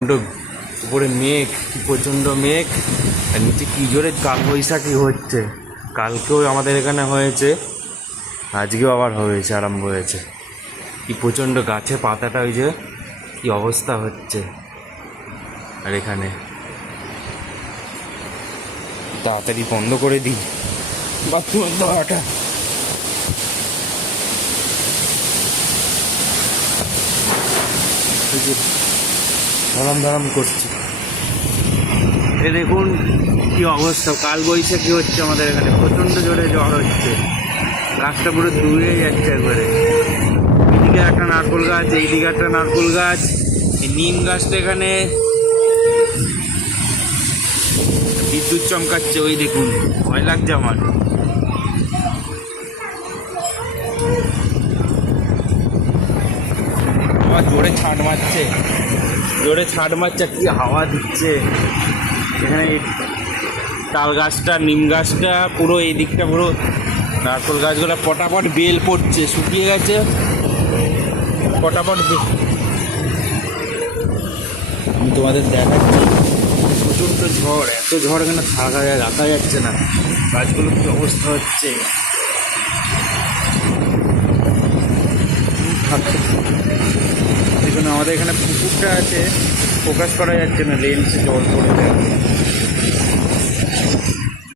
উপরে মেঘ, কি প্রচণ্ড মেঘ, আর নিচে কি জোরে কালবৈশাখী হচ্ছে। কালকেও আমাদের এখানে হয়েছে, আজকেও আবার হয়েছে, আরম্ভ হয়েছে। কি প্রচণ্ড গাছে পাতাটা, ওই যে কি অবস্থা হচ্ছে। আর এখানে তাড়াতাড়ি বন্ধ করে দিই বাথরুমের দরজাটা। ধরাম ধরাম করছি। এ দেখুন কি অবস্থা, কাল বৈশাখী হচ্ছে আমাদের এখানে, প্রচণ্ড জোরে ঝড় হচ্ছে। গাছটা পুরো ধুয়ে যাচ্ছে একবারে। এদিকে একটা নারকেল গাছ, এইদিকে একটা নারকেল গাছ, এই নিম গাছটা এখানে বিদ্যুৎ চমকাচ্ছে, ওই দেখুন, ভয় লাগছে আমার। আমার জোরে ছাট মারছে, জোরে ছাট মারছে, কি হাওয়া দিচ্ছে এখানে। তাল গাছটা, নিম গাছটা, পুরো এই দিকটা পুরো নারকেল গাছগুলো পটাপট বেল পড়ছে, শুকিয়ে গেছে পটাপট। আমি তোমাদের দেখাচ্ছি, প্রচণ্ড ঝড়, এত ঝড় এখানে রাখা যাচ্ছে না। গাছগুলোর কি অবস্থা হচ্ছে। দেখুন আমাদের এখানে পুকুরটা আছে, ফোকাস করা যাচ্ছে না, লেন্সে জল পড়ে যায়।